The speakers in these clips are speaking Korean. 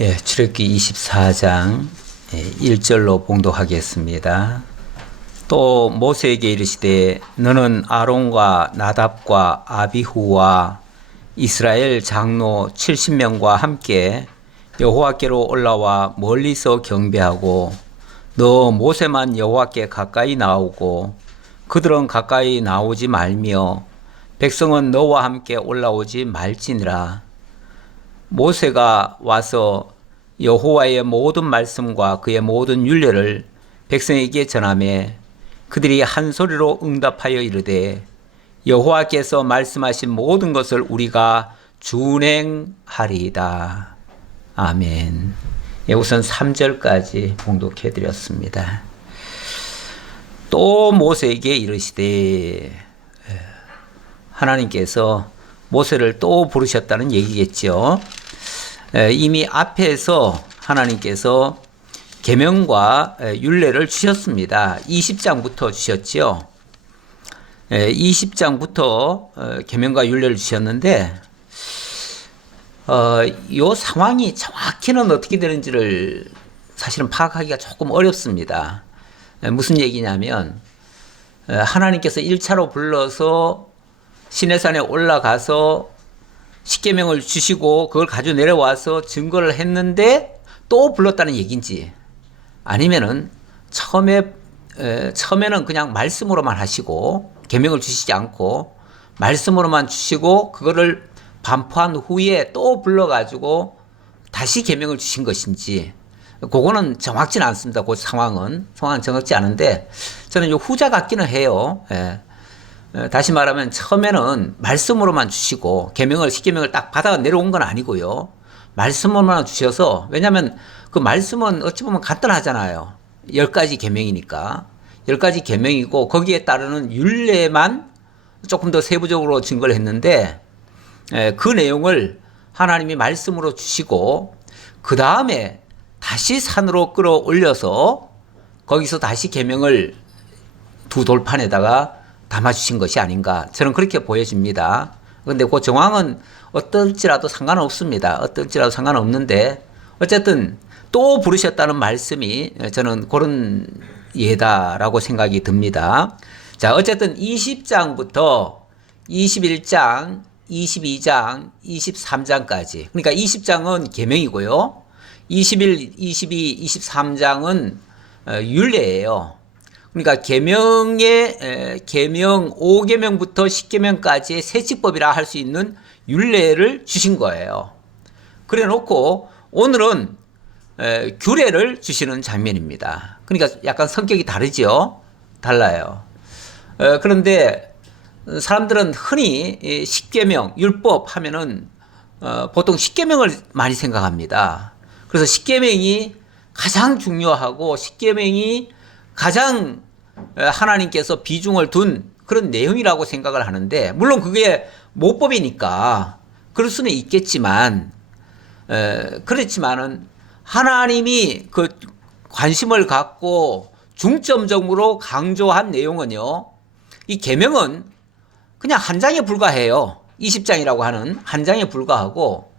출애굽기 24장 1절로 봉독하겠습니다. 또 모세에게 이르시되 너는 아론과 나답과 아비후와 이스라엘 장로 70명과 함께 여호와께로 올라와 멀리서 경배하고 너 모세만 여호와께 가까이 나오고 그들은 가까이 나오지 말며 백성은 너와 함께 올라오지 말지니라. 모세가 와서 여호와의 모든 말씀과 그의 모든 율례를 백성에게 전하매 그들이 한 소리로 응답하여 이르되 여호와께서 말씀하신 모든 것을 우리가 준행하리이다. 아멘. 우선 3절까지 봉독해 드렸습니다. 또 모세에게 이르시되, 하나님께서 모세를 또 부르셨다는 얘기겠죠. 이미 앞에서 하나님께서 계명과 율례를 주셨습니다. 20장부터 주셨죠. 20장부터 계명과 율례를 주셨는데 이 상황이 정확히는 어떻게 되는지를 사실은 파악하기가 조금 어렵습니다. 무슨 얘기냐면 하나님께서 1차로 불러서 시내산에 올라가서 십계명을 주시고 그걸 가지고 내려와서 증거를 했는데 또 불렀다는 얘기인지, 아니면은 처음에는 그냥 말씀으로만 하시고 계명을 주시지 않고 말씀으로만 주시고 그거를 반포한 후에 또 불러가지고 다시 계명을 주신 것인지, 그거는 정확지는 않습니다. 그 상황은 정확지 않은데 저는 이 후자 같기는 해요. 다시 말하면 처음에는 말씀으로만 주시고 계명을 십계명을 딱 받아 내려온 건 아니고요. 말씀으로만 주셔서, 왜냐하면 그 말씀은 어찌 보면 간단하잖아요. 10가지 계명이니까 10가지 계명이고 거기에 따르는 율례만 조금 더 세부적으로 증거를 했는데 그 내용을 하나님이 말씀으로 주시고 그 다음에 다시 산으로 끌어올려서 거기서 다시 계명을 두 돌판에다가 담아주신 것이 아닌가, 저는 그렇게 보여집니다. 그런데 그 정황은 어떨지라도 상관없습니다. 어떨지라도 상관없는데 어쨌든 또 부르셨다는 말씀이 저는 그런 예다라고 생각이 듭니다. 자, 어쨌든 20장부터 21장, 22장, 23장까지, 그러니까 20장은 계명이고요. 21, 22, 23장은 율례예요. 그러니까 계명 5계명부터 10계명까지의 세칙법이라 할 수 있는 율례를 주신 거예요. 그래 놓고 오늘은 규례를 주시는 장면입니다. 그러니까 약간 성격이 다르죠. 달라요. 그런데 사람들은 흔히 10계명, 율법 하면은 보통 10계명을 많이 생각합니다. 그래서 10계명이 가장 중요하고 10계명이 가장 하나님께서 비중을 둔 그런 내용이라고 생각을 하는데, 물론 그게 모법이니까 그럴 수는 있겠지만, 그렇지만은 하나님이 그 관심을 갖고 중점적으로 강조한 내용은요, 이 계명은 그냥 한 장에 불과해요. 20장이라고 하는 한 장에 불과하고,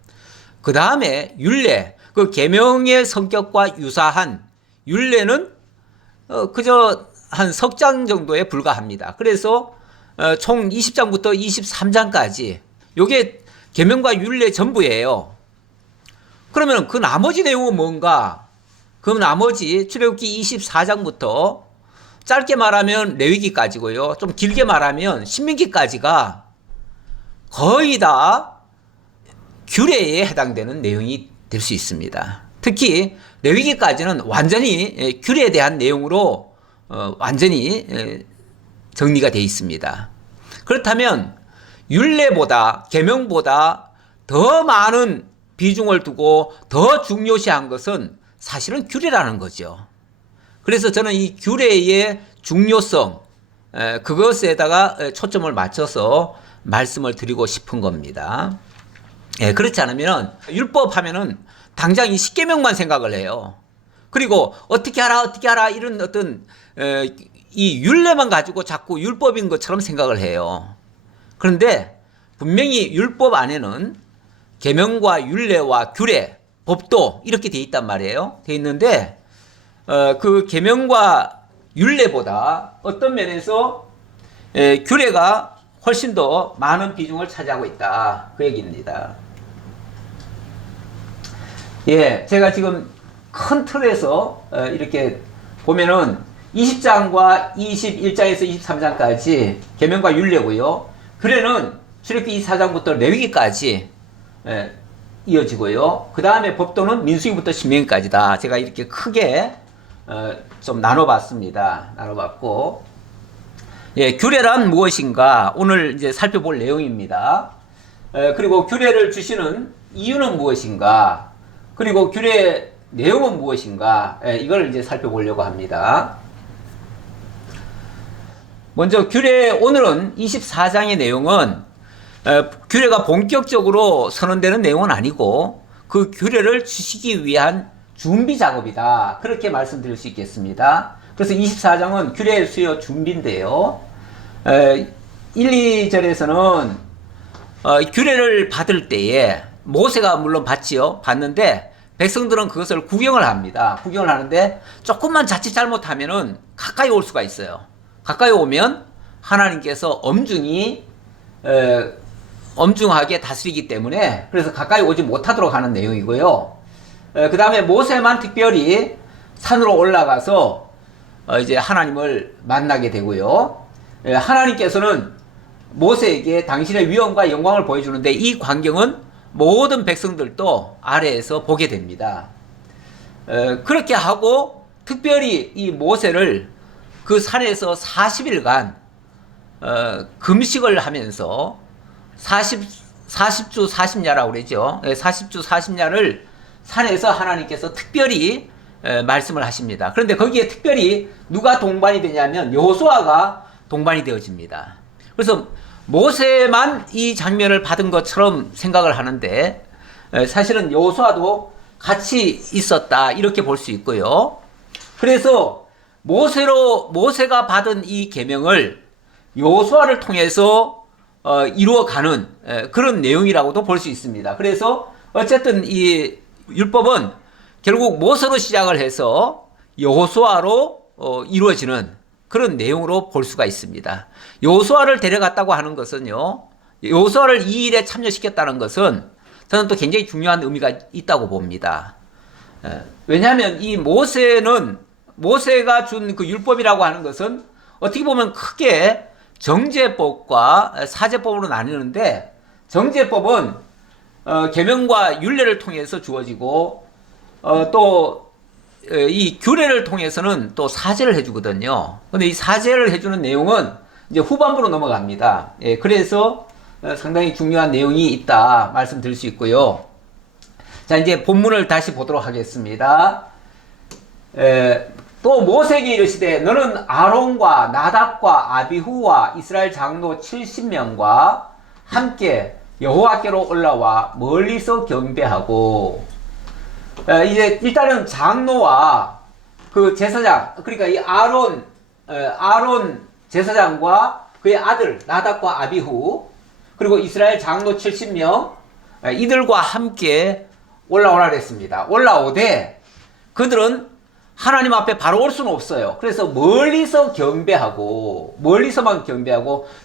그 다음에 율례, 그 계명의 성격과 유사한 율례는 그저 한 석 장 정도에 불과합니다. 그래서 총 20장부터 23장까지 요게 계명과 율례 전부예요. 그러면 그 나머지 내용은 뭔가? 그 나머지 출애굽기 24장부터 짧게 말하면 레위기까지고요. 좀 길게 말하면 신명기까지가 거의 다 규례에 해당되는 내용이 될 수 있습니다. 특히 레위기까지는 완전히 규례에 대한 내용으로 완전히 정리가 되어 있습니다. 그렇다면 율례보다, 계명보다 더 많은 비중을 두고 더 중요시한 것은 사실은 규례라는 거죠. 그래서 저는 이 규례의 중요성, 그것에다가 초점을 맞춰서 말씀을 드리고 싶은 겁니다. 그렇지 않으면 율법 하면은 당장 이 10계명만 생각을 해요. 그리고 어떻게 하라 이런 어떤 이 율례만 가지고 자꾸 율법인 것처럼 생각을 해요. 그런데 분명히 율법 안에는 계명과 율례와 규례, 법도 이렇게 돼 있단 말이에요. 돼 있는데 그 계명과 율례보다 어떤 면에서 규례가 훨씬 더 많은 비중을 차지하고 있다. 그 얘기입니다. 예, 제가 지금 큰 틀에서 이렇게 보면은 20장과 21장에서 23장까지 계명과 율례고요. 규례는 출애굽기 24장부터 레위기까지 이어지고요. 그 다음에 법도는 민수기부터 신명기까지다. 제가 이렇게 크게 좀 나눠봤습니다. 나눠봤고, 예, 규례란 무엇인가 오늘 이제 살펴볼 내용입니다. 그리고 규례를 주시는 이유는 무엇인가, 그리고 규례 내용은 무엇인가, 이걸 이제 살펴보려고 합니다. 먼저 규례, 오늘은 24장의 내용은 규례가 본격적으로 선언되는 내용은 아니고 그 규례를 주시기 위한 준비 작업이다. 그렇게 말씀드릴 수 있겠습니다. 그래서 24장은 규례 수요 준비인데요. 1, 2절에서는 규례를 받을 때에 모세가 물론 받지요. 받는데 백성들은 그것을 구경을 합니다. 구경을 하는데 조금만 자칫 잘못하면은 가까이 올 수가 있어요. 가까이 오면 하나님께서 엄중하게 다스리기 때문에 그래서 가까이 오지 못하도록 하는 내용이고요. 그 다음에 모세만 특별히 산으로 올라가서 이제 하나님을 만나게 되고요. 하나님께서는 모세에게 당신의 위엄과 영광을 보여주는데 이 광경은 모든 백성들도 아래에서 보게 됩니다. 그렇게 하고 특별히 이 모세를 그 산에서 40일간 금식을 하면서 40주 40야라고 그러죠. 40주 40야를 산에서 하나님께서 특별히 말씀을 하십니다. 그런데 거기에 특별히 누가 동반이 되냐면 여호수아가 동반이 되어집니다. 그래서 모세만 이 장면을 받은 것처럼 생각을 하는데 사실은 여호수아도 같이 있었다 이렇게 볼 수 있고요. 그래서 모세가 받은 이 계명을 여호수아를 통해서 이루어가는 그런 내용이라고도 볼 수 있습니다. 그래서 어쨌든 이 율법은 결국 모세로 시작을 해서 여호수아로 이루어지는 그런 내용으로 볼 수가 있습니다. 여호수아를 데려갔다고 하는 것은요, 여호수아를 이 일에 참여시켰다는 것은 저는 또 굉장히 중요한 의미가 있다고 봅니다. 왜냐하면 이 모세가 준 그 율법이라고 하는 것은 어떻게 보면 크게 정죄법과 사죄법으로 나뉘는데, 정죄법은 계명과 율례를 통해서 주어지고 또 이 규례를 통해서는 또 사죄를 해주거든요. 근데 이 사죄를 해주는 내용은 이제 후반부로 넘어갑니다. 예, 그래서 상당히 중요한 내용이 있다 말씀드릴 수 있고요. 자, 이제 본문을 다시 보도록 하겠습니다. 또 모세에게 이르시되 너는 아론과 나답과 아비후와 이스라엘 장로 70명과 함께 여호와께로 올라와 멀리서 경배하고, 이제 일단은 장로와 그 제사장, 그러니까 이 아론 제사장과 그의 아들 나답과 아비후, 그리고 이스라엘 장로 70명 이들과 함께 올라오라 그랬습니다. 올라오되 그들은 하나님 앞에 바로 올 수는 없어요. 그래서 멀리서만 경배하고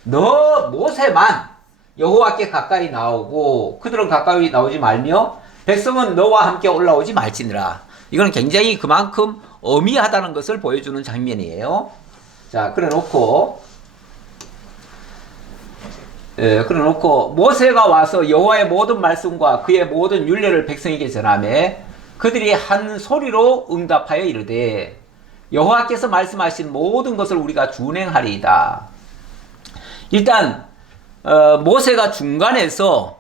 너 모세만 여호와께 가까이 나오고 그들은 가까이 나오지 말며 백성은 너와 함께 올라오지 말지니라. 이건 굉장히 그만큼 엄미하다는 것을 보여주는 장면이에요. 자, 그래놓고 모세가 와서 여호와의 모든 말씀과 그의 모든 율례를 백성에게 전하매 그들이 한 소리로 응답하여 이르되 여호와께서 말씀하신 모든 것을 우리가 준행하리이다. 일단 모세가 중간에서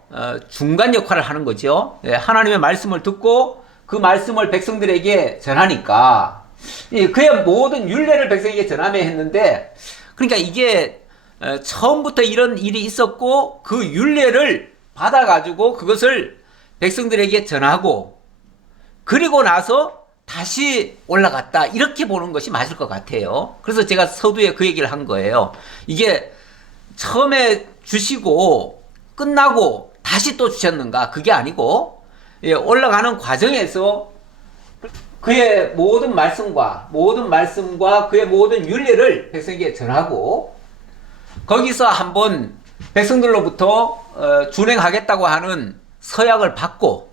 중간 역할을 하는 거죠. 하나님의 말씀을 듣고 그 말씀을 백성들에게 전하니까 그의 모든 율례를 백성에게 전하며 했는데, 그러니까 이게 처음부터 이런 일이 있었고 그 율례를 받아가지고 그것을 백성들에게 전하고 그리고 나서 다시 올라갔다, 이렇게 보는 것이 맞을 것 같아요. 그래서 제가 서두에 그 얘기를 한 거예요. 이게 처음에 주시고 끝나고 다시 또 주셨는가? 그게 아니고 예, 올라가는 과정에서 그의 모든 말씀과 그의 모든 윤례를 백성에게 전하고 거기서 한번 백성들로부터 준행하겠다고 하는 서약을 받고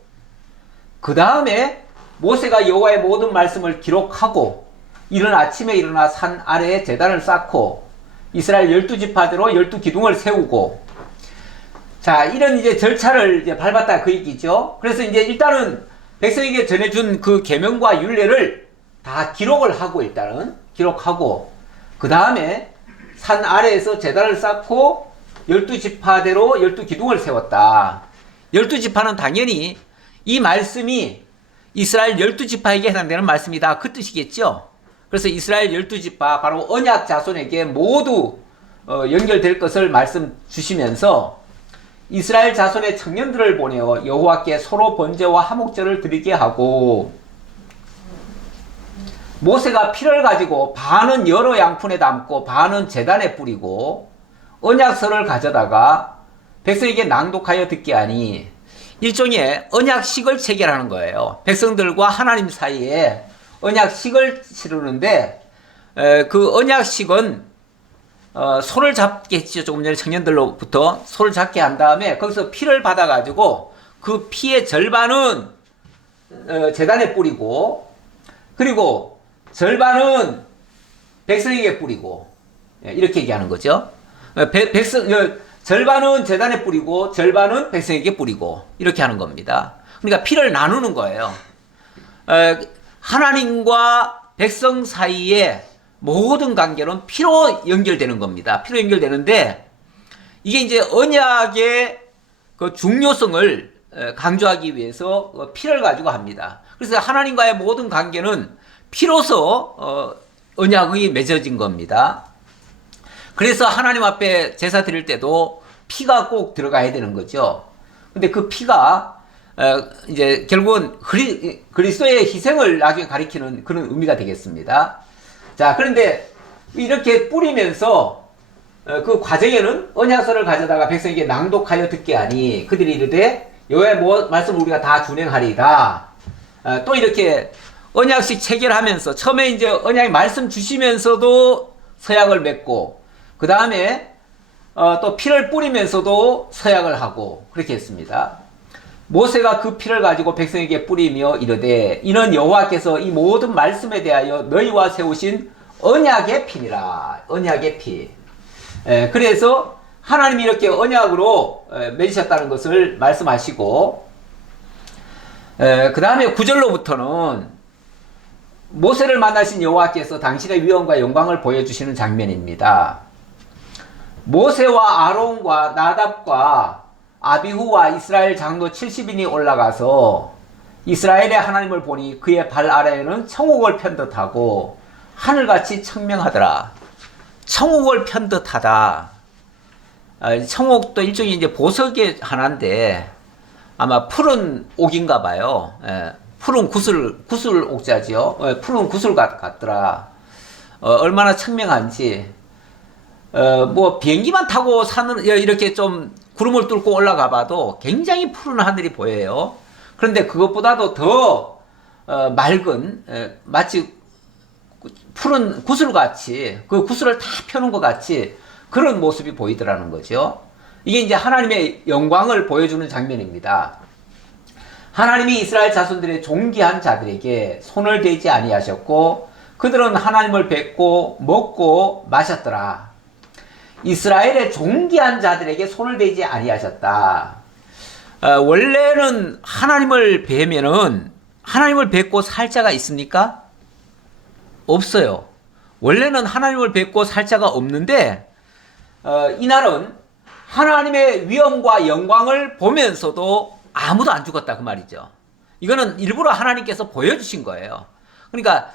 그 다음에 모세가 여호와의 모든 말씀을 기록하고 이른 아침에 일어나 산 아래에 제단을 쌓고 이스라엘 12지파대로 12기둥을 세우고 자 이런 이제 절차를 이제 밟았다 그 얘기죠. 그래서 이제 일단은 백성에게 전해준 그 계명과 율례를 다 기록을 하고 일단은 기록하고 그 다음에 산 아래에서 제단을 쌓고 12지파대로 12기둥을 세웠다. 12지파는 당연히 이 말씀이 이스라엘 12지파에게 해당되는 말씀이다. 그 뜻이겠죠. 그래서 이스라엘 12지파 바로 언약 자손에게 모두 연결될 것을 말씀 주시면서 이스라엘 자손의 청년들을 보내어 여호와께 서로 번제와 화목제를 드리게 하고 모세가 피를 가지고 반은 여러 양푼에 담고 반은 제단에 뿌리고 언약서를 가져다가 백성에게 낭독하여 듣게 하니 일종의 언약식을 체결하는 거예요. 백성들과 하나님 사이에 언약식을 치르는데 그 언약식은 소를 잡게 했죠. 조금 전에 청년들로부터 소를 잡게 한 다음에 거기서 피를 받아가지고 그 피의 절반은 제단에 뿌리고 그리고 절반은 백성에게 뿌리고 이렇게 얘기하는 거죠. 절반은 제단에 뿌리고 절반은 백성에게 뿌리고 이렇게 하는 겁니다. 그러니까 피를 나누는 거예요. 하나님과 백성 사이에 모든 관계는 피로 연결되는 겁니다. 피로 연결되는데 이게 이제 언약의 그 중요성을 강조하기 위해서 피를 가지고 합니다. 그래서 하나님과의 모든 관계는 피로서 언약이 맺어진 겁니다. 그래서 하나님 앞에 제사 드릴 때도 피가 꼭 들어가야 되는 거죠. 근데 그 피가 이제 결국은 그리스도의 희생을 나중에 가리키는 그런 의미가 되겠습니다. 자, 그런데 이렇게 뿌리면서 그 과정에는 언약서를 가져다가 백성에게 낭독하여 듣게 하니 그들이 이르되 여호와의 말씀을 우리가 다 준행하리이다. 또 이렇게 언약식 체결하면서 처음에 이제 언약의 말씀 주시면서도 서약을 맺고 그 다음에 또 피를 뿌리면서도 서약을 하고 그렇게 했습니다. 모세가 그 피를 가지고 백성에게 뿌리며 이르되 이는 여호와께서 이 모든 말씀에 대하여 너희와 세우신 언약의 피니라. 언약의 피. 그래서 하나님이 이렇게 언약으로 맺으셨다는 것을 말씀하시고 그 다음에 9절로부터는 모세를 만나신 여호와께서 당신의 위엄과 영광을 보여주시는 장면입니다. 모세와 아론과 나답과 아비후와 이스라엘 장로 70인이 올라가서 이스라엘의 하나님을 보니 그의 발 아래에는 청옥을 편 듯하고 하늘같이 청명하더라. 청옥을 편 듯하다. 청옥도 일종의 이제 보석의 하나인데 아마 푸른 옥인가 봐요. 푸른 구슬 옥자지요. 푸른 구슬 같더라. 얼마나 청명한지. 뭐 비행기만 타고 산을 이렇게 좀 구름을 뚫고 올라가 봐도 굉장히 푸른 하늘이 보여요. 그런데 그것보다도 더 맑은 마치 푸른 구슬같이 그 구슬을 다 펴는 것 같이 그런 모습이 보이더라는 거죠. 이게 이제 하나님의 영광을 보여주는 장면입니다. 하나님이 이스라엘 자손들의 존귀한 자들에게 손을 대지 아니하셨고 그들은 하나님을 뵙고 먹고 마셨더라. 이스라엘의 존귀한 자들에게 손을 대지 아니하셨다. 원래는 하나님을 뵈면은 하나님을 뵙고 살 자가 있습니까? 없어요. 원래는 하나님을 뵙고 살 자가 없는데 이날은 하나님의 위엄과 영광을 보면서도 아무도 안 죽었다 그 말이죠. 이거는 일부러 하나님께서 보여주신 거예요. 그러니까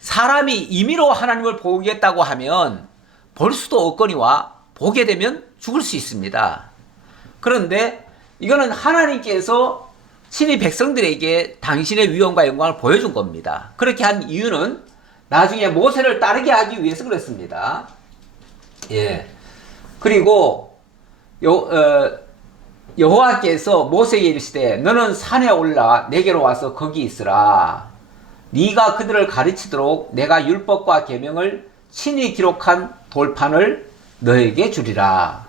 사람이 임의로 하나님을 보겠다고 하면 볼 수도 없거니와 보게 되면 죽을 수 있습니다. 그런데 이거는 하나님께서 친히 백성들에게 당신의 위엄과 영광을 보여준 겁니다. 그렇게 한 이유는 나중에 모세를 따르게 하기 위해서 그렇습니다. 예. 그리고 여호와께서 모세에게 이르시되 너는 산에 올라 내게로 와서 거기 있으라. 네가 그들을 가르치도록 내가 율법과 계명을 친히 기록한 돌판을 너에게 주리라.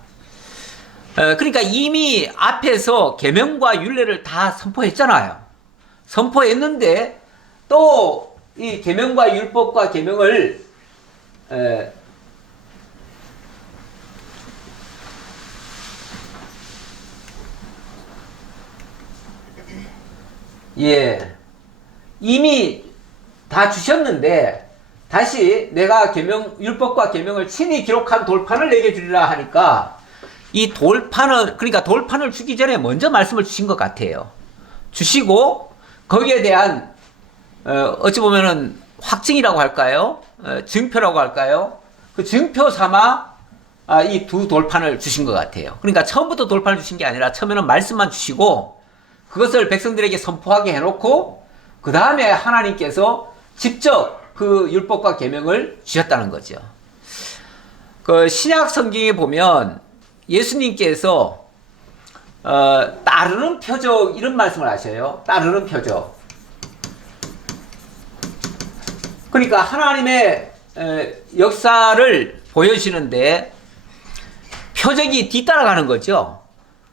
그러니까 이미 앞에서 계명과 율례를 다 선포했잖아요. 선포했는데 또 이 계명과 율법과 계명을 이미 다 주셨는데 다시 내가 율법과 계명을 친히 기록한 돌판을 내게 주리라 하니까 이 돌판을, 그러니까 돌판을 주기 전에 먼저 말씀을 주신 것 같아요. 주시고 거기에 대한 어찌 보면은 확증이라고 할까요? 증표라고 할까요? 그 증표 삼아 이 두 돌판을 주신 것 같아요. 그러니까 처음부터 돌판을 주신 게 아니라 처음에는 말씀만 주시고 그것을 백성들에게 선포하게 해놓고 그 다음에 하나님께서 직접 그 율법과 계명을 주셨다는 거죠. 그 신약 성경에 보면 예수님께서 따르는 표적 이런 말씀을 하셔요. 따르는 표적. 그러니까 하나님의 역사를 보여주시는데 표적이 뒤따라가는 거죠.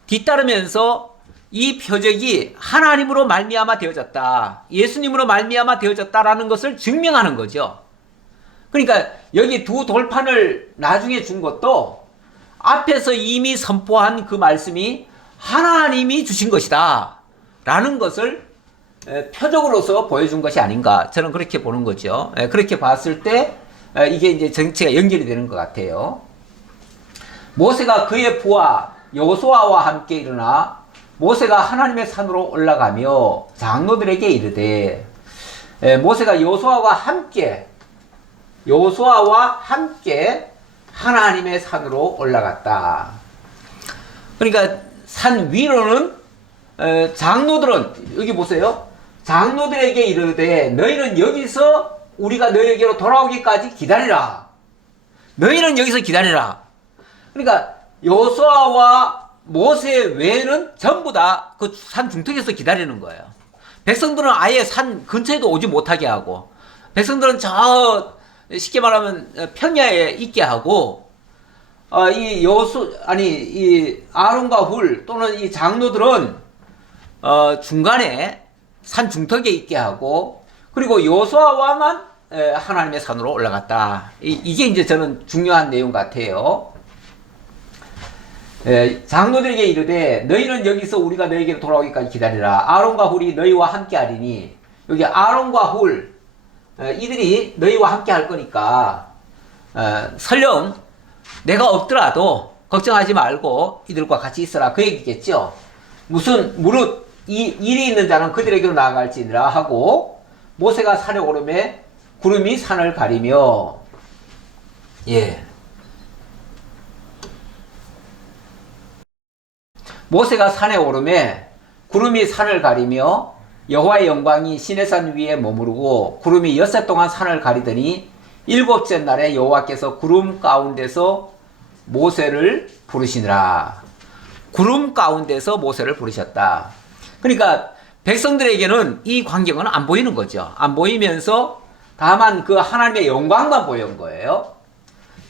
뒤따르면서 이 표적이 하나님으로 말미암아 되어졌다. 예수님으로 말미암아 되어졌다라는 것을 증명하는 거죠. 그러니까 여기 두 돌판을 나중에 준 것도 앞에서 이미 선포한 그 말씀이 하나님이 주신 것이다 라는 것을 표적으로서 보여준 것이 아닌가, 저는 그렇게 보는 거죠. 그렇게 봤을 때 이게 이제 전체가 연결이 되는 것 같아요. 모세가 그의 부하 여호수아와 함께 일어나 모세가 하나님의 산으로 올라가며 장로들에게 이르되, 모세가 여호수아와 함께 하나님의 산으로 올라갔다. 그러니까 산 위로는 장로들은, 여기 보세요, 장로들에게 이르되 너희는 여기서 우리가 너희에게로 돌아오기까지 기다리라. 너희는 여기서 기다리라. 그러니까 여호수아와 모세 외에는 전부 다 그 산 중턱에서 기다리는 거예요. 백성들은 아예 산 근처에도 오지 못하게 하고, 백성들은 저 쉽게 말하면 평야에 있게 하고, 이 아론과 훌 또는 이 장로들은 중간에 산 중턱에 있게 하고, 그리고 여호수아와만 하나님의 산으로 올라갔다. 이게 이제 저는 중요한 내용 같아요. 장로들에게 이르되 너희는 여기서 우리가 너희에게로 돌아오기까지 기다리라. 아론과 훌이 너희와 함께 하리니, 여기 아론과 훌 이들이 너희와 함께 할 거니까 설령 내가 없더라도 걱정하지 말고 이들과 같이 있어라, 그 얘기겠죠. 무릇 일이 있는 자는 그들에게로 나아갈지니라 하고, 모세가 산에 오르매 구름이 산을 가리며, 모세가 산에 오르매 구름이 산을 가리며 여호와의 영광이 시내산 위에 머무르고 구름이 엿새 동안 산을 가리더니 일곱째 날에 여호와께서 구름 가운데서 모세를 부르시니라. 구름 가운데서 모세를 부르셨다. 그러니까 백성들에게는 이 광경은 안 보이는 거죠. 안 보이면서 다만 그 하나님의 영광만 보인 거예요.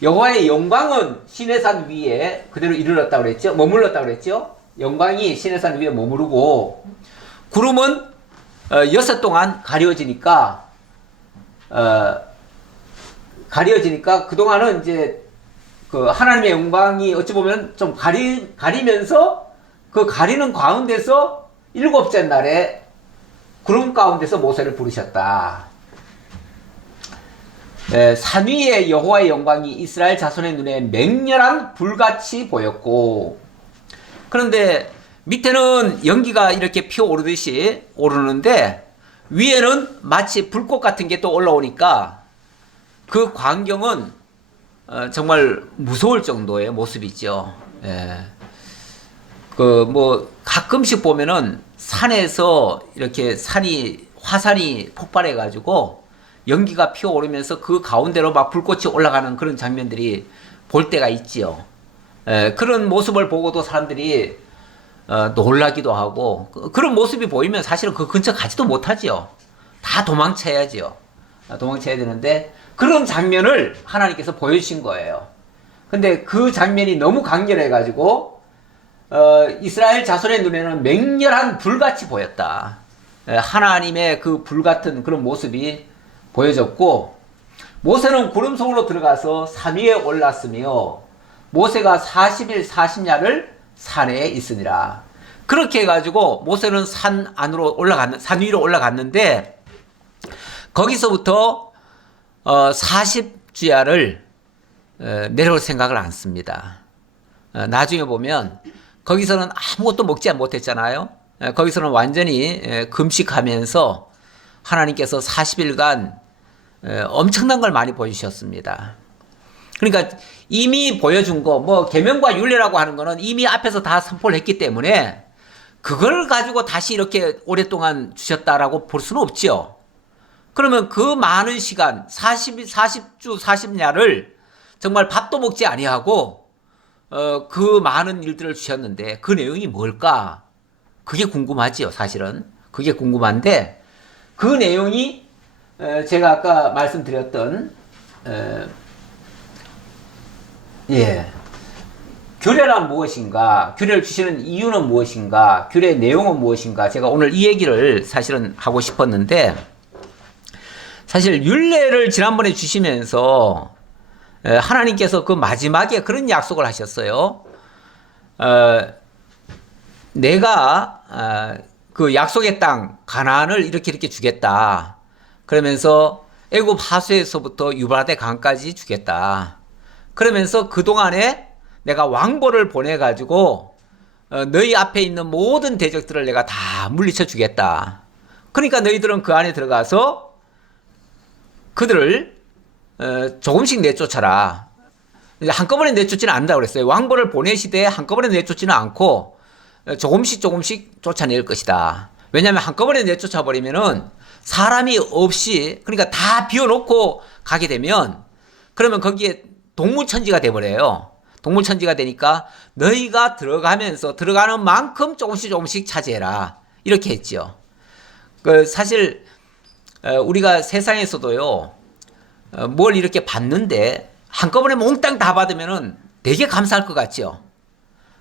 여호와의 영광은 시내산 위에 그대로 이르렀다고 그랬죠. 머물렀다고 그랬죠. 영광이 시내산 위에 머무르고, 구름은 엿새 동안 가려지니까 그동안은 이제 그 하나님의 영광이 어찌 보면 좀 가리면서 그 가리는 가운데서 일곱째 날에 구름 가운데서 모세를 부르셨다. 산 위에 여호와의 영광이 이스라엘 자손의 눈에 맹렬한 불같이 보였고, 그런데 밑에는 연기가 이렇게 피어오르듯이 오르는데 위에는 마치 불꽃 같은 게 또 올라오니까 그 광경은 정말 무서울 정도의 모습이죠. 가끔씩 보면은 산에서 이렇게 화산이 폭발해 가지고 연기가 피어오르면서 그 가운데로 막 불꽃이 올라가는 그런 장면들이 볼 때가 있지요. 그런 모습을 보고도 사람들이 놀라기도 하고 그런 모습이 보이면 사실은 그 근처 가지도 못하지요. 다 도망쳐야지요. 도망쳐야 되는데 그런 장면을 하나님께서 보여주신 거예요. 근데 그 장면이 너무 강렬해가지고 이스라엘 자손의 눈에는 맹렬한 불같이 보였다. 하나님의 그 불같은 그런 모습이 보여졌고 모세는 구름 속으로 들어가서 산 위에 올랐으며 모세가 40일 40야를 산에 있으니라. 그렇게 해가지고 모세는 산 위로 올라갔는데 거기서부터 40주야를 내려올 생각을 안 씁니다. 나중에 보면 거기서는 아무것도 먹지 못했잖아요. 거기서는 완전히 금식하면서 하나님께서 40일간 엄청난 걸 많이 보여주셨습니다. 그러니까 이미 보여준 거, 뭐 계명과 율례라고 하는 거는 이미 앞에서 다 선포를 했기 때문에 그걸 가지고 다시 이렇게 오랫동안 주셨다라고 볼 수는 없죠. 그러면 그 많은 시간 40주 40야를 정말 밥도 먹지 아니하고 그 많은 일들을 주셨는데 그 내용이 뭘까? 그게 궁금하지요, 사실은. 그게 궁금한데 그 내용이 제가 아까 말씀드렸던 규례란 무엇인가, 규례를 주시는 이유는 무엇인가, 규례의 내용은 무엇인가, 제가 오늘 이 얘기를 사실은 하고 싶었는데 사실 율례를 지난번에 주시면서 하나님께서 그 마지막에 그런 약속을 하셨어요. 내가 그 약속의 땅 가나안을 이렇게 주겠다. 그러면서 애굽 하수에서부터 유브라데 강까지 주겠다. 그러면서 그동안에 내가 왕보를 보내가지고 너희 앞에 있는 모든 대적들을 내가 다 물리쳐 주겠다. 그러니까 너희들은 그 안에 들어가서 그들을 조금씩 내쫓아라. 한꺼번에 내쫓지는 않는다고 그랬어요. 왕보를 보내시되 한꺼번에 내쫓지는 않고 조금씩 쫓아낼 것이다. 왜냐하면 한꺼번에 내쫓아버리면은 사람이 없이, 그러니까 다 비워놓고 가게 되면 그러면 거기에 동물천지가 돼버려요. 동물천지가 되니까 너희가 들어가면서 들어가는 만큼 조금씩 차지해라. 이렇게 했죠. 사실 우리가 세상에서도요, 뭘 이렇게 받는데 한꺼번에 몽땅 다 받으면은 되게 감사할 것 같죠.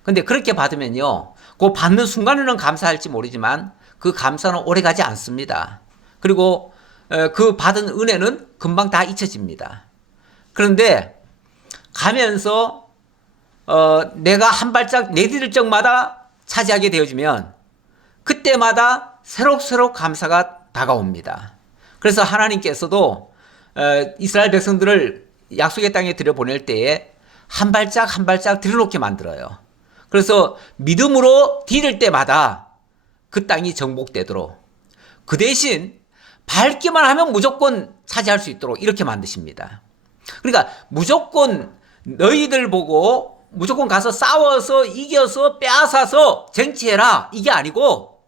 근데 그렇게 받으면요, 그 받는 순간에는 감사할지 모르지만 그 감사는 오래 가지 않습니다. 그리고 그 받은 은혜는 금방 다 잊혀집니다. 그런데 가면서 내가 한 발짝 내디딜 적마다 차지하게 되어지면 그때마다 새록새록 감사가 다가옵니다. 그래서 하나님께서도 이스라엘 백성들을 약속의 땅에 들여보낼 때에 한 발짝 들여놓게 만들어요. 그래서 믿음으로 디딜 때마다 그 땅이 정복되도록, 그 대신 밟기만 하면 무조건 차지할 수 있도록 이렇게 만드십니다. 그러니까 무조건 너희들 보고 무조건 가서 싸워서 이겨서 빼앗아서 쟁취해라, 이게 아니고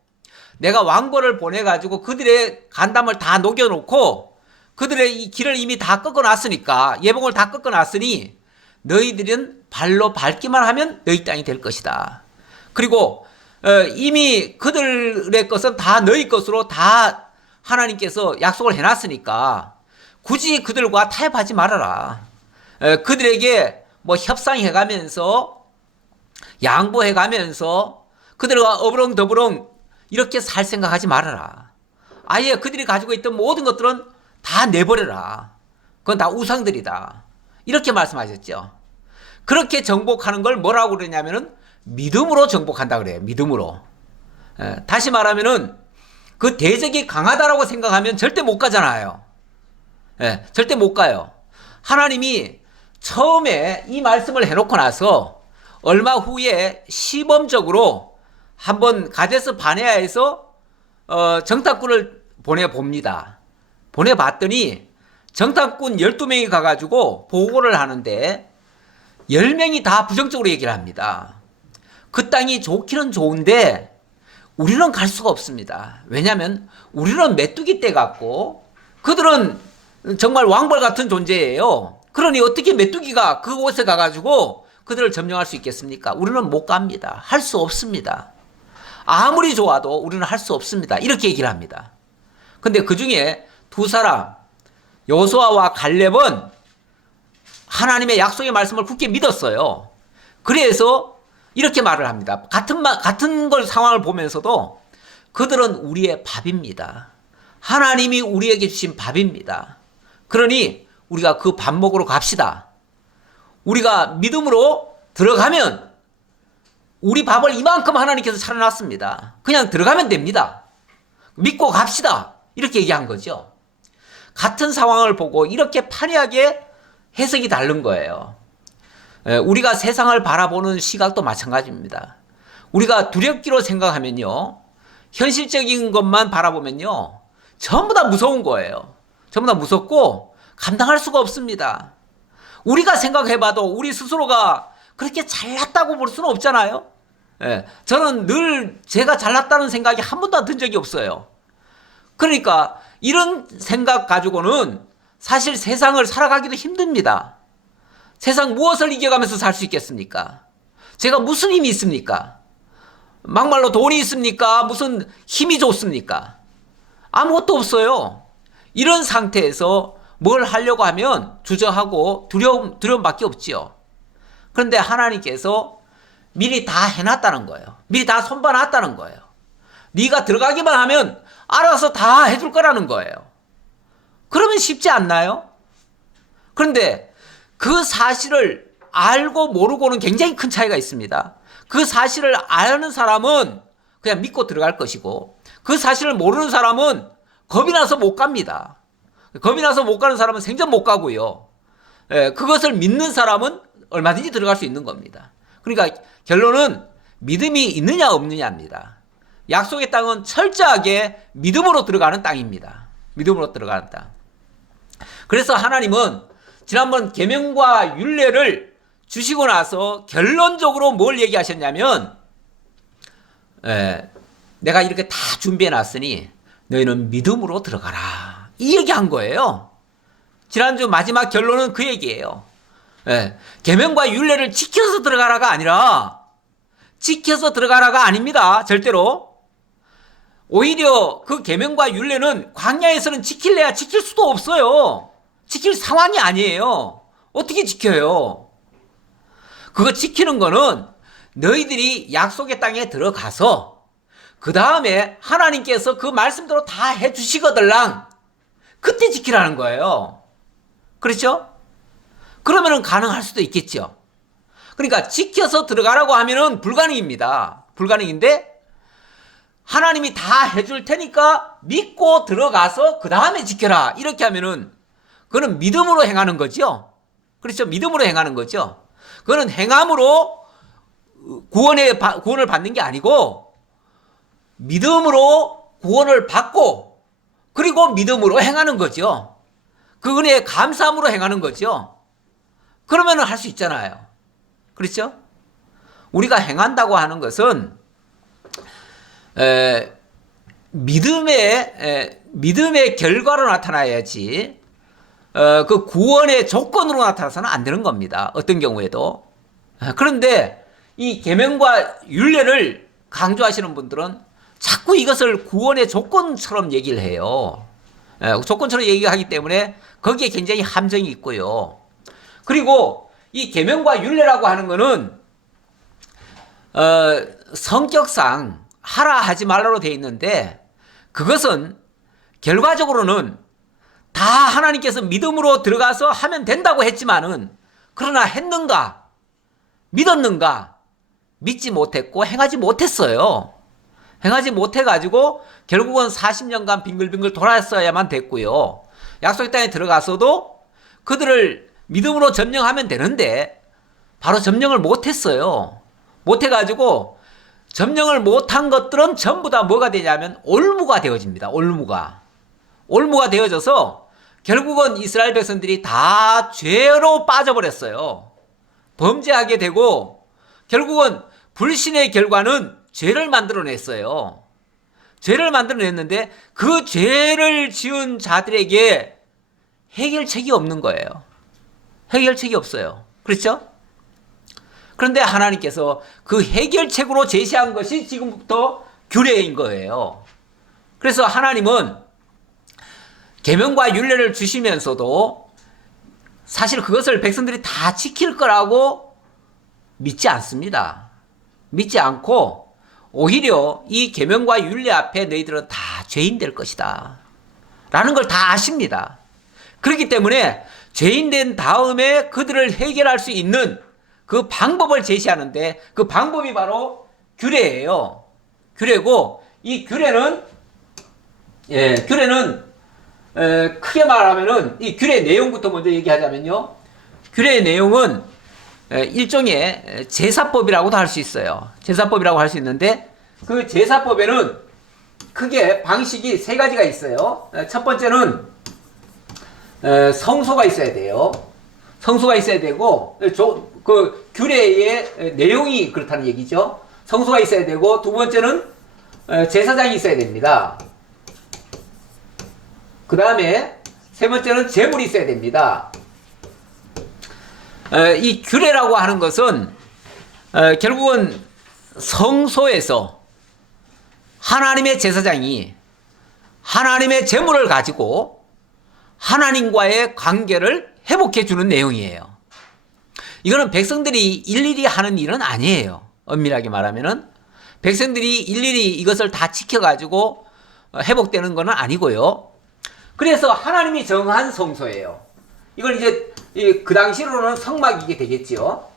내가 왕보를 보내가지고 그들의 간담을 다 녹여놓고 그들의 이 길을 이미 다 꺾어놨으니까, 예봉을 다 꺾어놨으니 너희들은 발로 밟기만 하면 너희 땅이 될 것이다. 그리고 이미 그들의 것은 다 너희 것으로 다 하나님께서 약속을 해놨으니까 굳이 그들과 타협하지 말아라. 그들에게 뭐 협상해가면서 양보해가면서 그들과 어부렁더부렁 이렇게 살 생각하지 말아라. 아예 그들이 가지고 있던 모든 것들은 다 내버려라. 그건 다 우상들이다. 이렇게 말씀하셨죠. 그렇게 정복하는 걸 뭐라고 그러냐면은 믿음으로 정복한다 그래요. 믿음으로. 다시 말하면은 그 대적이 강하다라고 생각하면 절대 못 가잖아요. 절대 못 가요. 하나님이 처음에 이 말씀을 해놓고 나서 얼마 후에 시범적으로 한번 가데스 바네아에서 정탐꾼을 보내봅니다. 보내봤더니 정탐꾼 12명이 가가지고 보고를 하는데 10명이 다 부정적으로 얘기를 합니다. 그 땅이 좋기는 좋은데 우리는 갈 수가 없습니다. 왜냐하면 우리는 메뚜기 떼 같고 그들은 정말 왕벌 같은 존재예요. 그러니 어떻게 메뚜기가 그곳에 가가지고 그들을 점령할 수 있겠습니까? 우리는 못 갑니다. 할 수 없습니다. 아무리 좋아도 우리는 할 수 없습니다. 이렇게 얘기를 합니다. 근데 그 중에 두 사람, 여호수아와 갈렙은 하나님의 약속의 말씀을 굳게 믿었어요. 그래서 이렇게 말을 합니다. 같은 걸 상황을 보면서도 그들은 우리의 밥입니다. 하나님이 우리에게 주신 밥입니다. 그러니 우리가 그 밥 먹으러 갑시다. 우리가 믿음으로 들어가면 우리 밥을 이만큼 하나님께서 차려놨습니다. 그냥 들어가면 됩니다. 믿고 갑시다. 이렇게 얘기한 거죠. 같은 상황을 보고 이렇게 판이하게 해석이 다른 거예요. 우리가 세상을 바라보는 시각도 마찬가지입니다. 우리가 두렵기로 생각하면요, 현실적인 것만 바라보면요, 전부 다 무서운 거예요. 전부 다 무섭고 감당할 수가 없습니다. 우리가 생각해봐도 우리 스스로가 그렇게 잘났다고 볼 수는 없잖아요. 저는 늘 제가 잘났다는 생각이 한 번도 든 적이 없어요. 그러니까 이런 생각 가지고는 사실 세상을 살아가기도 힘듭니다. 세상 무엇을 이겨가면서 살 수 있겠습니까? 제가 무슨 힘이 있습니까? 막말로 돈이 있습니까? 무슨 힘이 좋습니까? 아무것도 없어요. 이런 상태에서 뭘 하려고 하면 주저하고 두려움밖에 없지요. 그런데 하나님께서 미리 다 해놨다는 거예요. 미리 다 손봐놨다는 거예요. 네가 들어가기만 하면 알아서 다 해줄 거라는 거예요. 그러면 쉽지 않나요? 그런데 그 사실을 알고 모르고는 굉장히 큰 차이가 있습니다. 그 사실을 아는 사람은 그냥 믿고 들어갈 것이고, 그 사실을 모르는 사람은 겁이 나서 못 갑니다. 겁이 나서 못 가는 사람은 생전 못 가고요. 그것을 믿는 사람은 얼마든지 들어갈 수 있는 겁니다. 그러니까 결론은 믿음이 있느냐 없느냐입니다. 약속의 땅은 철저하게 믿음으로 들어가는 땅입니다. 믿음으로 들어가는 땅. 그래서 하나님은 지난번 계명과 율례를 주시고 나서 결론적으로 뭘 얘기하셨냐면, 내가 이렇게 다 준비해 놨으니 너희는 믿음으로 들어가라, 이 얘기한 거예요. 지난주 마지막 결론은 그 얘기예요. 계명과 율례를 지켜서 들어가라가 아니라, 지켜서 들어가라가 아닙니다. 절대로. 오히려 그 계명과 율례는 광야에서는 지킬래야 지킬 수도 없어요. 지킬 상황이 아니에요. 어떻게 지켜요? 그거 지키는 거는 너희들이 약속의 땅에 들어가서 그 다음에 하나님께서 그 말씀대로 다 해주시거들랑 그때 지키라는 거예요. 그렇죠? 그러면은 가능할 수도 있겠죠. 그러니까 지켜서 들어가라고 하면은 불가능입니다. 불가능인데 하나님이 다 해줄 테니까 믿고 들어가서 그 다음에 지켜라, 이렇게 하면은 그거는 믿음으로 행하는 거죠. 그렇죠? 믿음으로 행하는 거죠. 그거는 행함으로 구원을 받는 게 아니고 믿음으로 구원을 받고 그리고 믿음으로 행하는 거죠. 그 은혜에 감사함으로 행하는 거죠. 그러면은 할 수 있잖아요. 그렇죠? 우리가 행한다고 하는 것은 믿음의 결과로 나타나야지 그 구원의 조건으로 나타나서는 안 되는 겁니다. 어떤 경우에도. 그런데 이 계명과 율례를 강조하시는 분들은 자꾸 이것을 구원의 조건처럼 얘기를 해요. 조건처럼 얘기하기 때문에 거기에 굉장히 함정이 있고요. 그리고 이 계명과 율례라고 하는 거는 성격상 하라 하지 말라로 되어 있는데, 그것은 결과적으로는 다 하나님께서 믿음으로 들어가서 하면 된다고 했지만은, 그러나 했는가, 믿었는가, 믿지 못했고 행하지 못했어요. 행하지 못해가지고 결국은 40년간 빙글빙글 돌았어야만 됐고요. 약속의 땅에 들어가서도 그들을 믿음으로 점령하면 되는데 바로 점령을 못했어요. 못해가지고 점령을 못한 것들은 전부 다 뭐가 되냐면 올무가 되어집니다. 올무가 되어져서 결국은 이스라엘 백성들이 다 죄로 빠져버렸어요. 범죄하게 되고 결국은 불신의 결과는 죄를 만들어냈어요. 죄를 만들어냈는데 그 죄를 지은 자들에게 해결책이 없는 거예요. 해결책이 없어요. 그렇죠? 그런데 하나님께서 그 해결책으로 제시한 것이 지금부터 규례인 거예요. 그래서 하나님은 계명과 율례를 주시면서도 사실 그것을 백성들이 다 지킬 거라고 믿지 않습니다. 믿지 않고 오히려 이 계명과 율례 앞에 너희들은 다 죄인 될 것이다 라는 걸 다 아십니다. 그렇기 때문에 죄인 된 다음에 그들을 해결할 수 있는 그 방법을 제시하는데 그 방법이 바로 규례예요. 규례고 이 규례는 크게 말하면은 이 규례 내용부터 먼저 얘기하자면요. 규례의 내용은 일종의 제사법이라고도 할 수 있어요. 제사법이라고 할 수 있는데 그 제사법에는 크게 방식이 세 가지가 있어요. 첫 번째는 성소가 있어야 돼요. 성소가 있어야 되고 그 규례의 내용이 그렇다는 얘기죠. 성소가 있어야 되고 두 번째는 제사장이 있어야 됩니다. 그 다음에 세 번째는 제물이 있어야 됩니다. 이 규례라고 하는 것은 결국은 성소에서 하나님의 제사장이 하나님의 제물을 가지고 하나님과의 관계를 회복해 주는 내용이에요. 이거는 백성들이 일일이 하는 일은 아니에요. 엄밀하게 말하면은 백성들이 일일이 이것을 다 지켜가지고 회복되는 건 아니고요. 그래서 하나님이 정한 성소예요. 이걸 이제 그 당시로는 성막이게 되겠지요.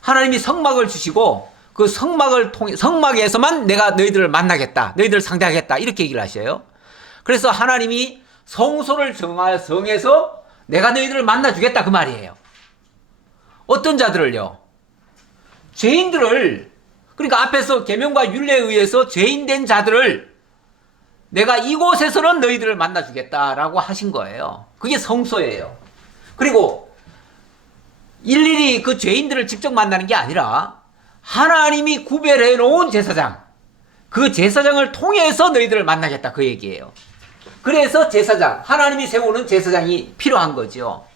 하나님이 성막을 주시고 그 성막을 통해 성막에서만 내가 너희들을 만나겠다, 너희들을 상대하겠다 이렇게 얘기를 하셔요. 그래서 하나님이 성소를 정해서 내가 너희들을 만나주겠다 그 말이에요. 어떤 자들을요? 죄인들을, 그러니까 앞에서 계명과 율례에 의해서 죄인된 자들을 내가 이곳에서는 너희들을 만나주겠다라고 하신 거예요. 그게 성소예요. 그리고 일일이 그 죄인들을 직접 만나는 게 아니라 하나님이 구별해 놓은 제사장, 그 제사장을 통해서 너희들을 만나겠다 그 얘기예요. 그래서 제사장, 하나님이 세우는 제사장이 필요한 거죠.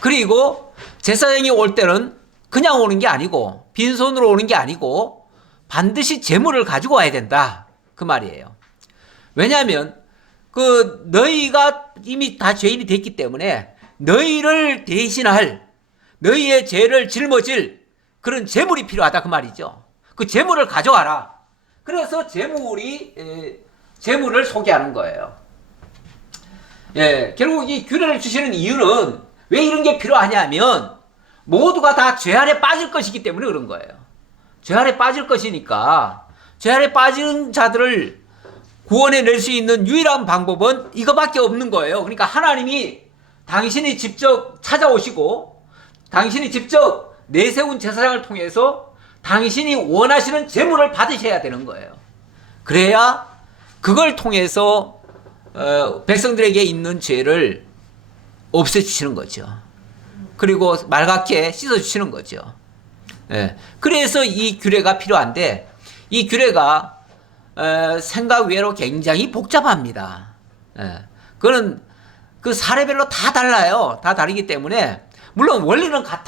그리고 제사장이 올 때는 그냥 오는 게 아니고 빈손으로 오는 게 아니고 반드시 제물을 가지고 와야 된다 그 말이에요. 왜냐하면 그 너희가 이미 다 죄인이 됐기 때문에 너희를 대신할, 너희의 죄를 짊어질 그런 제물이 필요하다 그 말이죠. 그 제물을 가져와라. 그래서 제물을 소개하는 거예요. 결국 이 규례를 주시는 이유는 왜 이런 게 필요하냐면 모두가 다 죄 아래 빠질 것이기 때문에 그런 거예요. 죄 아래 빠질 것이니까 죄 아래 빠진 자들을 구원해낼 수 있는 유일한 방법은 이거밖에 없는 거예요. 그러니까 하나님이 당신이 직접 찾아오시고 당신이 직접 내세운 제사장을 통해서 당신이 원하시는 제물을 받으셔야 되는 거예요. 그래야 그걸 통해서 백성들에게 있는 죄를 없애주시는 거죠. 그리고 맑게 씻어주시는 거죠. 그래서 이 규례가 필요한데 이 규례가 생각 외로 굉장히 복잡합니다. 그거는 그 사례별로 다 달라요. 다 다르기 때문에 물론 원리는 다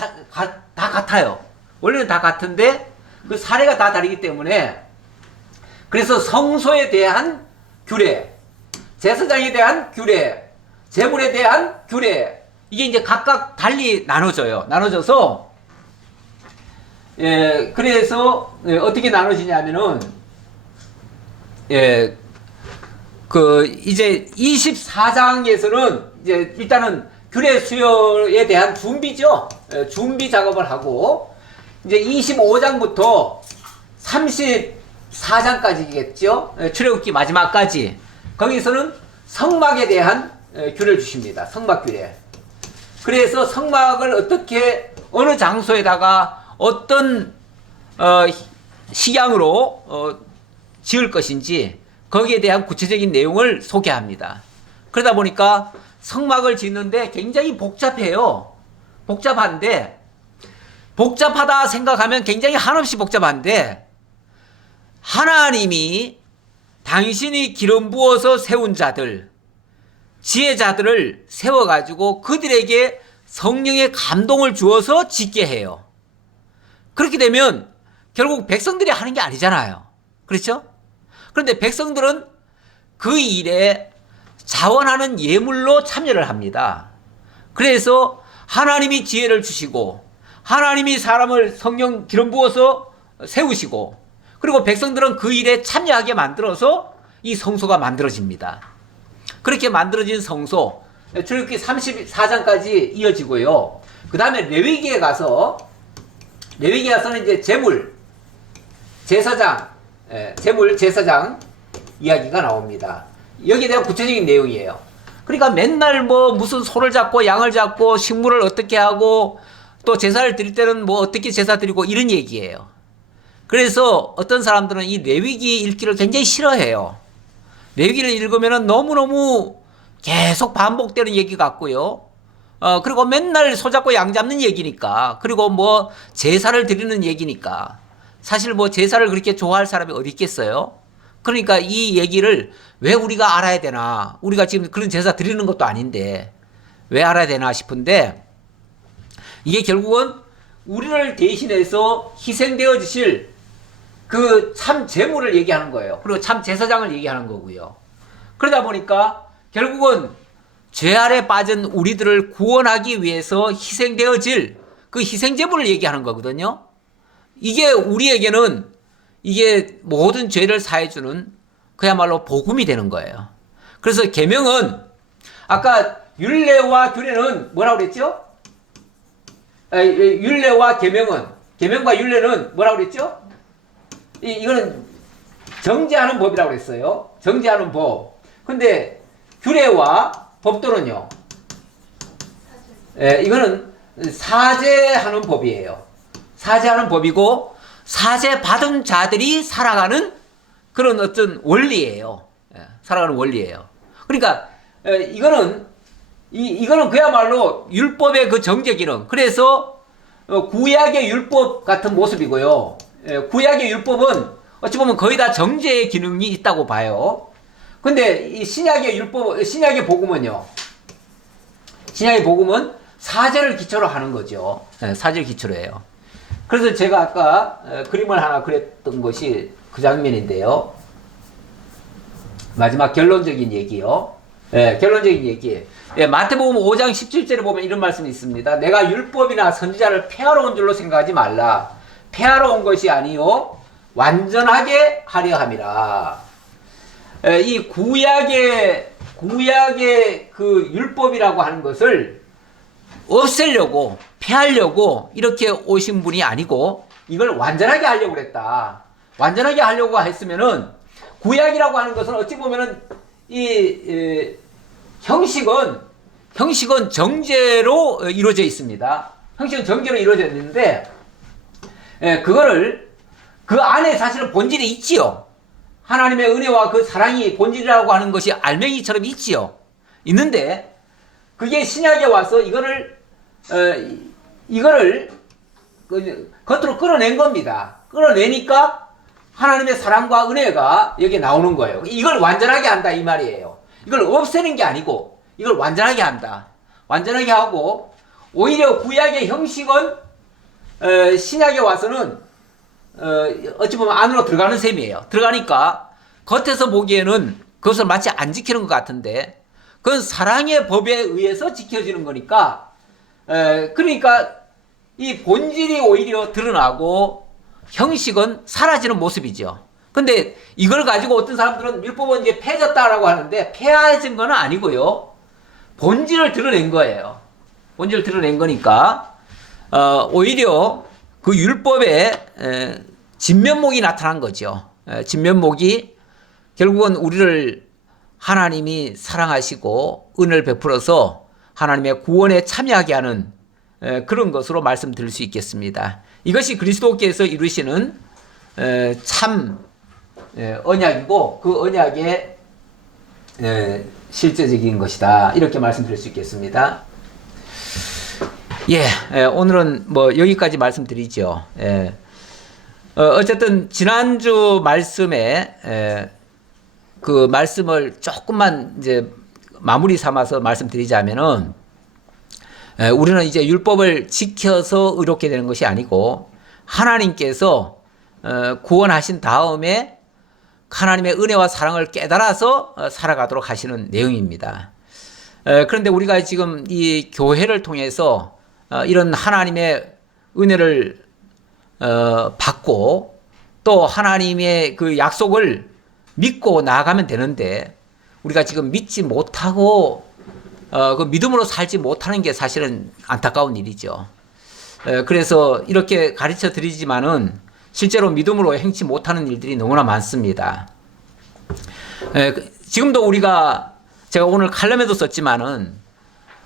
같아요. 원리는 다 같은데 그 사례가 다 다르기 때문에 그래서 성소에 대한 규례, 제사장에 대한 규례, 제물에 대한 규례 이게 이제 각각 달리 나눠져요. 나눠져서 그래서 어떻게 나눠지냐면은 그 이제 24장에서는 이제 일단은 규례 수요에 대한 준비죠. 준비 작업을 하고 이제 25장부터 34장까지겠죠. 출애굽기 마지막까지 거기서는 성막에 대한 규례를 주십니다. 성막 규례. 그래서 성막을 어떻게 어느 장소에다가 어떤 식양으로 지을 것인지 거기에 대한 구체적인 내용을 소개합니다. 그러다 보니까 성막을 짓는데 굉장히 복잡해요. 복잡한데 복잡하다 생각하면 굉장히 한없이 복잡한데 하나님이 당신이 기름 부어서 세운 자들, 지혜자들을 세워가지고 그들에게 성령의 감동을 주어서 짓게 해요. 그렇게 되면 결국 백성들이 하는 게 아니잖아요. 그렇죠? 그런데 백성들은 그 일에 자원하는 예물로 참여를 합니다. 그래서 하나님이 지혜를 주시고 하나님이 사람을 성령 기름 부어서 세우시고 그리고 백성들은 그 일에 참여하게 만들어서 이 성소가 만들어집니다. 그렇게 만들어진 성소 출애굽기 34장까지 이어지고요. 그 다음에 레위기에 가서는 이제 제사장 이야기가 나옵니다. 여기에 대한 구체적인 내용이에요. 그러니까 맨날 뭐 무슨 소를 잡고 양을 잡고 식물을 어떻게 하고 또 제사를 드릴 때는 뭐 어떻게 제사 드리고 이런 얘기예요. 그래서 어떤 사람들은 이 레위기 읽기를 굉장히 싫어해요. 레위기를 읽으면 너무너무 계속 반복되는 얘기 같고요. 그리고 맨날 소 잡고 양 잡는 얘기니까, 그리고 뭐 제사를 드리는 얘기니까, 사실 뭐 제사를 그렇게 좋아할 사람이 어디 있겠어요? 그러니까 이 얘기를 왜 우리가 알아야 되나? 우리가 지금 그런 제사 드리는 것도 아닌데 왜 알아야 되나 싶은데, 이게 결국은 우리를 대신해서 희생되어 주실 그 참 제물을 얘기하는 거예요. 그리고 참 제사장을 얘기하는 거고요. 그러다 보니까 결국은 죄 아래 빠진 우리들을 구원하기 위해서 희생되어질 그 희생제물을 얘기하는 거거든요. 이게 우리에게는 이게 모든 죄를 사해주는 그야말로 복음이 되는 거예요. 그래서 계명은 아까 율례와 규례는 뭐라고 그랬죠? 율례와 계명과 율례는 뭐라고 그랬죠? 이거는 정죄하는 법이라고 그랬어요. 정죄하는 법. 근데 규례와 법도는요, 이거는 사죄하는 법이에요. 사죄하는 법이고 사죄 받은 자들이 살아가는 그런 어떤 원리예요. 살아가는 원리예요. 그러니까 이거는 그야말로 율법의 그 정죄 기능. 그래서 구약의 율법 같은 모습이고요. 구약의 율법은 어찌 보면 거의 다 정죄의 기능이 있다고 봐요. 근데 이 신약의 복음은요. 신약의 복음은 사죄를 기초로 하는 거죠. 사죄를 기초로 해요. 그래서 제가 아까 그림을 하나 그렸던 것이 그 장면인데요. 마지막 결론적인 얘기요. 결론적인 얘기. 마태복음 5장 17절에 보면 이런 말씀이 있습니다. 내가 율법이나 선지자를 폐하러 온 줄로 생각하지 말라. 폐하러 온 것이 아니요 완전하게 하려 함이라. 이 구약의 그 율법이라고 하는 것을 없애려고, 폐하려고 이렇게 오신 분이 아니고 이걸 완전하게 하려고 그랬다. 완전하게 하려고 했으면은 구약이라고 하는 것은 어찌 보면은 이 형식은 정죄로 이루어져 있습니다. 형식은 정죄로 이루어져 있는데 그거를 그 안에 사실은 본질이 있지요. 하나님의 은혜와 그 사랑이 본질이라고 하는 것이 알맹이처럼 있지요. 있는데 그게 신약에 와서 이거를 겉으로 끌어낸 겁니다. 끌어내니까 하나님의 사랑과 은혜가 여기에 나오는 거예요. 이걸 완전하게 한다 이 말이에요. 이걸 없애는 게 아니고 이걸 완전하게 한다. 완전하게 하고 오히려 구약의 형식은 신약에 와서는 어찌 보면 안으로 들어가는 셈이에요. 들어가니까 겉에서 보기에는 그것을 마치 안 지키는 것 같은데 그건 사랑의 법에 의해서 지켜지는 거니까 그러니까 이 본질이 오히려 드러나고 형식은 사라지는 모습이죠. 근데 이걸 가지고 어떤 사람들은 율법은 이제 폐해졌다라고 하는데 폐해진 건 아니고요. 본질을 드러낸 거예요. 본질을 드러낸 거니까 오히려 그 율법의 진면목이 나타난 거죠. 진면목이 결국은 우리를 하나님이 사랑하시고 은혜를 베풀어서 하나님의 구원에 참여하게 하는 그런 것으로 말씀드릴 수 있겠습니다. 이것이 그리스도께서 이루시는 참 언약이고 그 언약의 실제적인 것이다. 이렇게 말씀드릴 수 있겠습니다. 오늘은 뭐 여기까지 말씀드리죠. 어쨌든 지난주 말씀에 그 말씀을 조금만 이제 마무리 삼아서 말씀드리자면은 우리는 이제 율법을 지켜서 의롭게 되는 것이 아니고 하나님께서 구원하신 다음에 하나님의 은혜와 사랑을 깨달아서 살아가도록 하시는 내용입니다. 그런데 우리가 지금 이 교회를 통해서 이런 하나님의 은혜를 받고 또 하나님의 그 약속을 믿고 나아가면 되는데 우리가 지금 믿지 못하고 그 믿음으로 살지 못하는 게 사실은 안타까운 일이죠. 그래서 이렇게 가르쳐 드리지만은 실제로 믿음으로 행치 못하는 일들이 너무나 많습니다. 지금도 우리가 제가 오늘 칼럼에도 썼지만은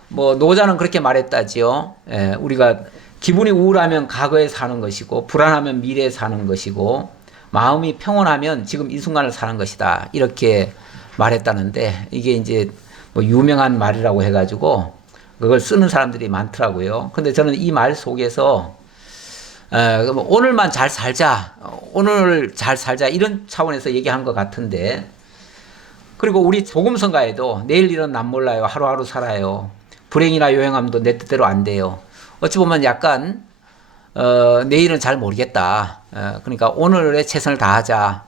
뭐 노자는 그렇게 말했다지요. 우리가 기분이 우울하면 과거에 사는 것이고 불안하면 미래에 사는 것이고 마음이 평온하면 지금 이 순간을 사는 것이다. 이렇게 말했다는데 이게 이제 뭐 유명한 말이라고 해가지고 그걸 쓰는 사람들이 많더라고요. 근데 저는 이 말 속에서 오늘만 잘 살자, 오늘 잘 살자 이런 차원에서 얘기한 것 같은데 그리고 우리 복음성가에도 내일 일은 난 몰라요. 하루하루 살아요. 불행이나 요행함도 내 뜻대로 안 돼요. 어찌 보면 약간 내일은 잘 모르겠다. 그러니까 오늘의 최선을 다하자.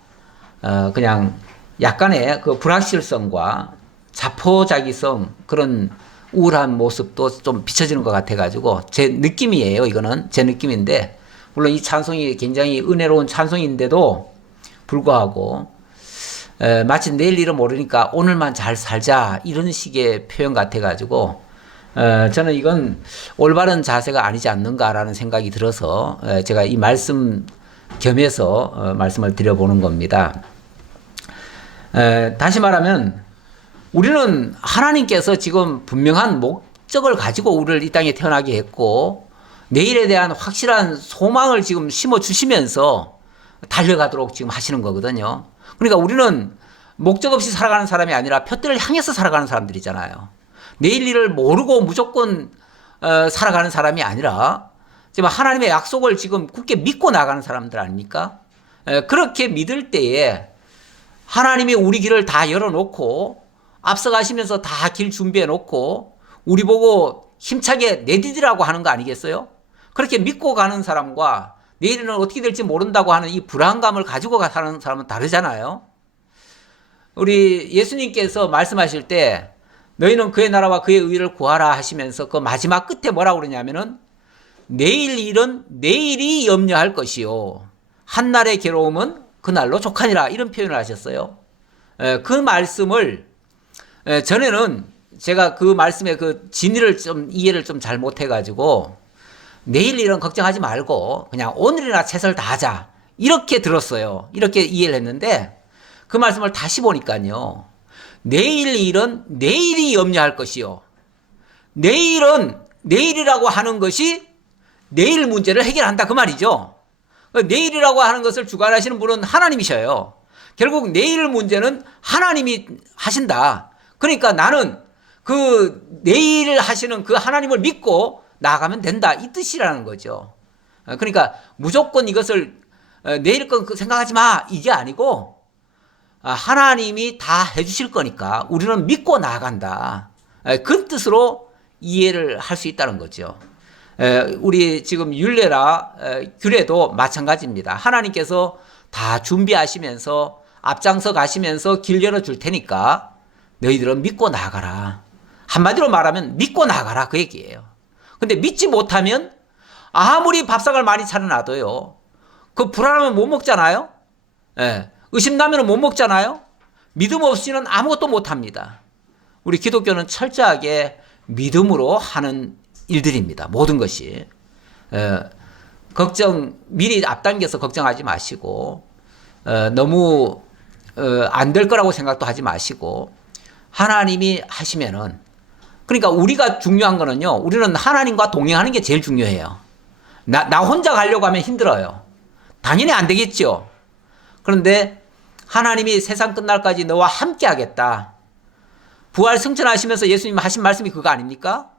그냥 약간의 그 불확실성과 자포자기성 그런 우울한 모습도 좀 비춰지는 것 같아가지고 제 느낌이에요. 이거는 제 느낌인데 물론 이 찬송이 굉장히 은혜로운 찬송인데도 불구하고 마치 내일 일은 모르니까 오늘만 잘 살자 이런 식의 표현 같아가지고 저는 이건 올바른 자세가 아니지 않는가라는 생각이 들어서 제가 이 말씀 겸해서 말씀을 드려보는 겁니다. 다시 말하면 우리는 하나님께서 지금 분명한 목적을 가지고 우리를 이 땅에 태어나게 했고 내일에 대한 확실한 소망을 지금 심어주시면서 달려가도록 지금 하시는 거거든요. 그러니까 우리는 목적 없이 살아가는 사람이 아니라 표대를 향해서 살아가는 사람들이잖아요. 내일 일을 모르고 무조건 살아가는 사람이 아니라 지금 하나님의 약속을 지금 굳게 믿고 나가는 사람들 아닙니까? 그렇게 믿을 때에 하나님이 우리 길을 다 열어놓고 앞서가시면서 다 길 준비해놓고 우리 보고 힘차게 내디디라고 하는 거 아니겠어요? 그렇게 믿고 가는 사람과 내일은 어떻게 될지 모른다고 하는 이 불안감을 가지고 가는 사람은 다르잖아요. 우리 예수님께서 말씀하실 때 너희는 그의 나라와 그의 의를 구하라 하시면서 그 마지막 끝에 뭐라고 그러냐면은 내일 일은 내일이 염려할 것이요 한날의 괴로움은 그날로 족하니라 이런 표현을 하셨어요. 그 말씀을 전에는 제가 그 말씀의 그 진리를 좀 이해를 좀 잘 못해가지고 내일 일은 걱정하지 말고 그냥 오늘이나 최선을 다하자 이렇게 들었어요. 이렇게 이해를 했는데 그 말씀을 다시 보니까요. 내일 일은 내일이 염려할 것이요. 내일은 내일이라고 하는 것이 내일 문제를 해결한다 그 말이죠. 내일이라고 하는 것을 주관하시는 분은 하나님이셔요. 결국 내일 문제는 하나님이 하신다. 그러니까 나는 그 내일 하시는 그 하나님을 믿고 나아가면 된다. 이 뜻이라는 거죠. 그러니까 무조건 이것을 내일 건 생각하지 마. 이게 아니고 하나님이 다 해주실 거니까 우리는 믿고 나아간다. 그 뜻으로 이해를 할 수 있다는 거죠. 우리 지금 율례라 규례도 마찬가지입니다. 하나님께서 다 준비하시면서 앞장서 가시면서 길 열어줄 테니까 너희들은 믿고 나아가라. 한마디로 말하면 믿고 나아가라 그 얘기예요. 근데 믿지 못하면 아무리 밥상을 많이 차려놔도요. 그 불안하면 못 먹잖아요. 의심나면 못 먹잖아요. 믿음 없이는 아무것도 못합니다. 우리 기독교는 철저하게 믿음으로 하는 일들입니다. 모든 것이. 걱정 미리 앞당겨서 걱정하지 마시고 너무 안 될 거라고 생각도 하지 마시고 하나님이 하시면은 그러니까 우리가 중요한 거는요. 우리는 하나님과 동행하는 게 제일 중요해요. 나 혼자 가려고 하면 힘들어요. 당연히 안 되겠죠. 그런데 하나님이 세상 끝날까지 너와 함께 하겠다. 부활 승천하시면서 예수님 하신 말씀이 그거 아닙니까?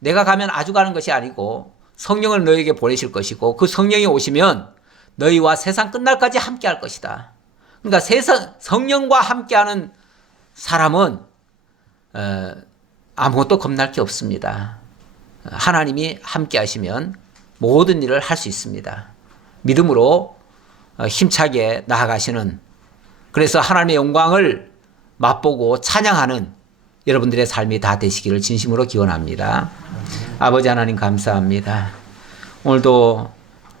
내가 가면 아주 가는 것이 아니고 성령을 너에게 보내실 것이고 그 성령이 오시면 너희와 세상 끝날까지 함께 할 것이다. 그러니까 성령과 함께하는 사람은 아무것도 겁날 게 없습니다. 하나님이 함께 하시면 모든 일을 할 수 있습니다. 믿음으로 힘차게 나아가시는 그래서 하나님의 영광을 맛보고 찬양하는 여러분들의 삶이 다 되시기를 진심으로 기원합니다. 아버지 하나님 감사합니다. 오늘도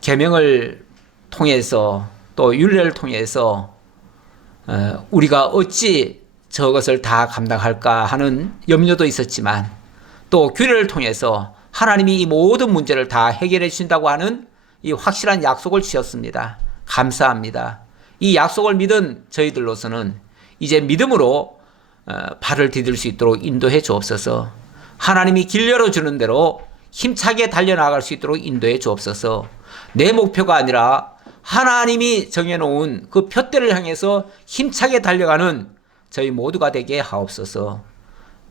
계명을 통해서 또 율례를 통해서 우리가 어찌 저것을 다 감당할까 하는 염려도 있었지만 또 규례를 통해서 하나님이 이 모든 문제를 다 해결해 주신다고 하는 이 확실한 약속을 주셨습니다. 감사합니다. 이 약속을 믿은 저희들로서는 이제 믿음으로 발을 디딜 수 있도록 인도해 주옵소서. 하나님이 길 열어주는 대로 힘차게 달려나갈 수 있도록 인도해 주옵소서. 내 목표가 아니라 하나님이 정해놓은 그 푯대를 향해서 힘차게 달려가는 저희 모두가 되게 하옵소서.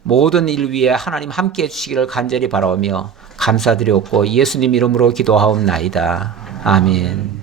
모든 일 위에 하나님 함께 해주시기를 간절히 바라오며 감사드리옵고 예수님 이름으로 기도하옵나이다. 아멘.